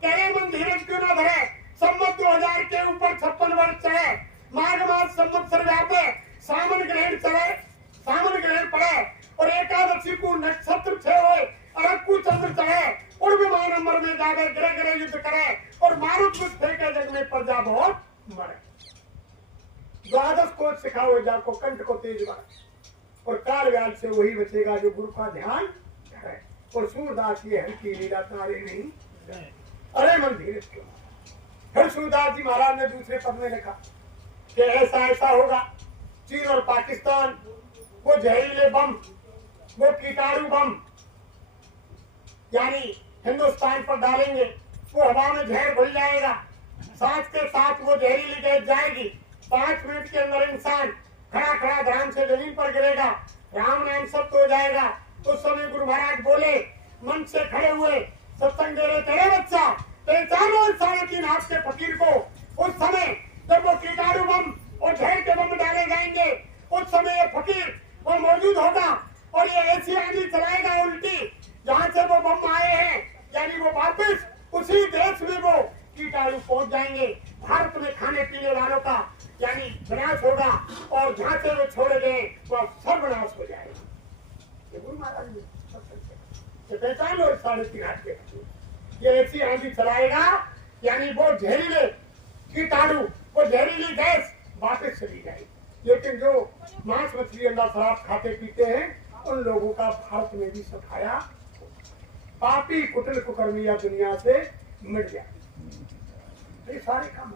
कि अरे मन धीरज क्यों ना धरे, संवत 2000 के ऊपर 56 वर्ष चले, माघ मास संवत्सर व्यापे, सावन ग्रहण चले, सावन ग्रहण पड़े और एकादशी को नक्षत्र 6 होए, अरब को चंद्र चढ़े और विमान अंबर में जावे, ग्रह ग्रह युद्ध करे और मारुत कुछ फेंके जग में प्रजा बहुत मरे। 12 को सिखाओ जाको कंठ को तेज बने और काल व्याध से वही बचेगा जो गुरु का ध्यान करे और सूरदास ये हल्की लीला तारे नहीं, अरे मन धीरज क्यों। फिर सूरदास जी महाराज ने दूसरे पद में लिखा कि ऐसा ऐसा होगा, चीन और पाकिस्तान वो जहरीले बम, वो कीटाणु बम यानी हिंदुस्तान पर डालेंगे, वो हवा में जहर घुल जाएगा, सांस के साथ वो जहरीली गैस जाएगी, 5 मिनट के अंदर इंसान खड़ा खड़ा ध्यान से जमीन पर गिरेगा, राम नाम शब्द हो जाएगा। उस समय गुरु महाराज बोले मन से खड़े हुए, सत्संग दे रहे तेरे बच्चा पहचानो 3.5 हाथ के फकीर को। उस समय जब वो कीटाणु बम और जहर के बम डाले जाएंगे, उस समय ये फकीर वो मौजूद होगा और ये ऐसी आंधी चलाएगा उल्टी, जहाँ से वो बम आए हैं यानी वो वापस उसी देश में वो कीटाणु पहुंच जाएंगे। भारत में खाने पीने वालों का यानी विनाश होगा और जहाँ से वो छोड़े गए वह सर्वनाश हो जाएगा। ये गुरु महाराज ने पहचान लो 3.5 हाथ के, ये ऐसी आंधी चलाएगा यानी वो जहरीले कीटाणु, वो जहरीली गैस वापस चली जाएगी। लेकिन जो मांस मछली अंडा शराब खाते पीते हैं उन लोगों का भारत में भी सफाया, पापी कुटिल कुकर्मिया दुनिया से मिट जाए। ये सारे काम